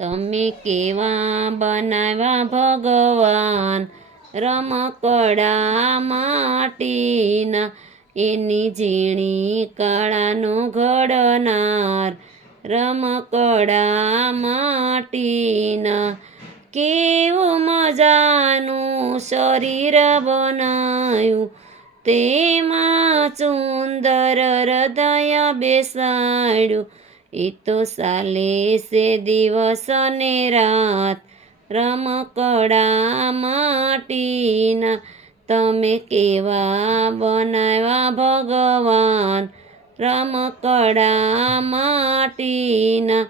તમે કેવા બનાવ્યા ભગવાન રમકડા માટીના, એની ઝીણી કળાનો ઘડનાર રમકડા માટીના. કેવું મજાનું શરીર બનાવ્યું, તેમાં સુંદર હૃદય બેસાડ્યું. એ તો ચાલે છે દિવસ ને રાત રમકડા માટીના. તમે કેવા બનાવ્યા ભગવાન રમકડા માટીના,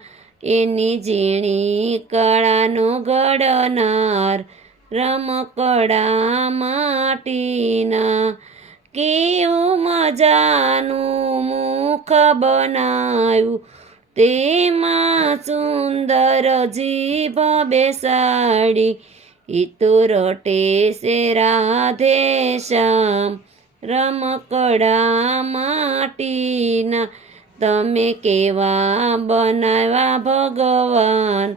એની ઝીણી કળાનો ઘડનાર રમકડા માટીના. કેવું મજાનું મુખ બનાવ્યું, તેમાં સુંદર જીભ બેસાડી. ઈ તો રટે છે રાધે શ્યામ રમકડા માટીના. તમે કેવા બનાવ્યા ભગવાન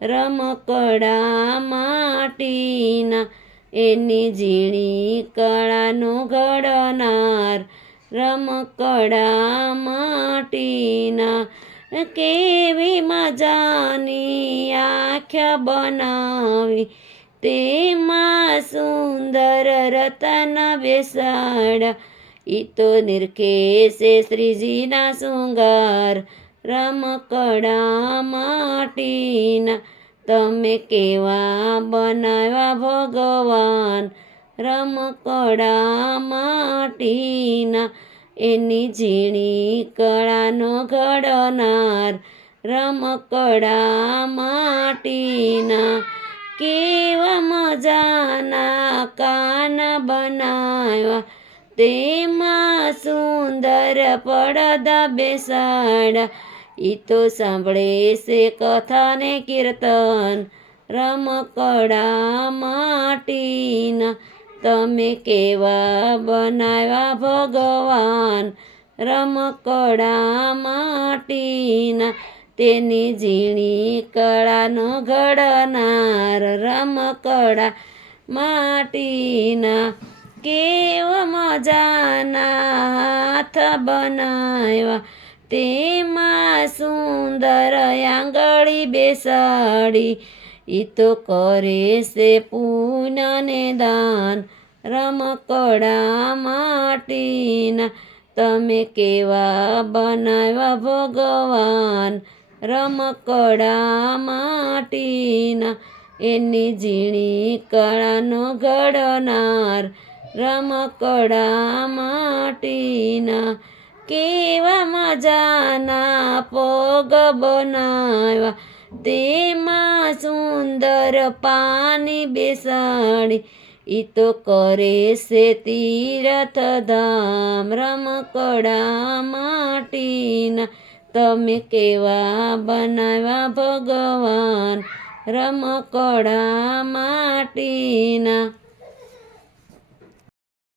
રમકડા માટીના, એની ઝીણી કળાનો ઘડનાર રમકડા માટીના. કેવી મજાની આંખ બનાવી, તેમાં સુંદર રતન બેસાડ્યા. ઈ તો નિરખે છે શ્રીજીના શૃંગાર રમકડા માટીના. તમે કેવા બનાવ્યા ભગવાન રમકડા માટીના, એની ઝીણી કળાનો ઘડનાર રમકડા માટીના. કેવા મજાના કાન બનાવ્યા, તેમાં સુંદર પડદા બેસાડ્યા. ઈ તો સાંભળે છે કથા ને કીર્તન રમકડા માટીના. તમે કેવા બનાવ્યા ભગવાન રમકડા માટીના, તેની ઝીણી કળાનો ઘડનાર રમકડા માટીના. કેવા મજાના હાથ બનાવ્યા, તેમાં સુંદર આંગળી બેસાડી. ઈ તો કરે છે પુણ્ય ને દાન રમકડા માટીના. તમે કેવા બનાવ્યા ભગવાન રમકડા માટીના, એની ઝીણી કળાનો ઘડનાર રમકડા માટીના. કેવા મજાના પગ બનાવ્યા, તેમાં સુંદર પાણી બેસાડી. ઈ તો કરે છે તીર્થ ધામ રમકડા માટીના. તમે કેવા બનાવ્યા ભગવાન રમકડા માટીના.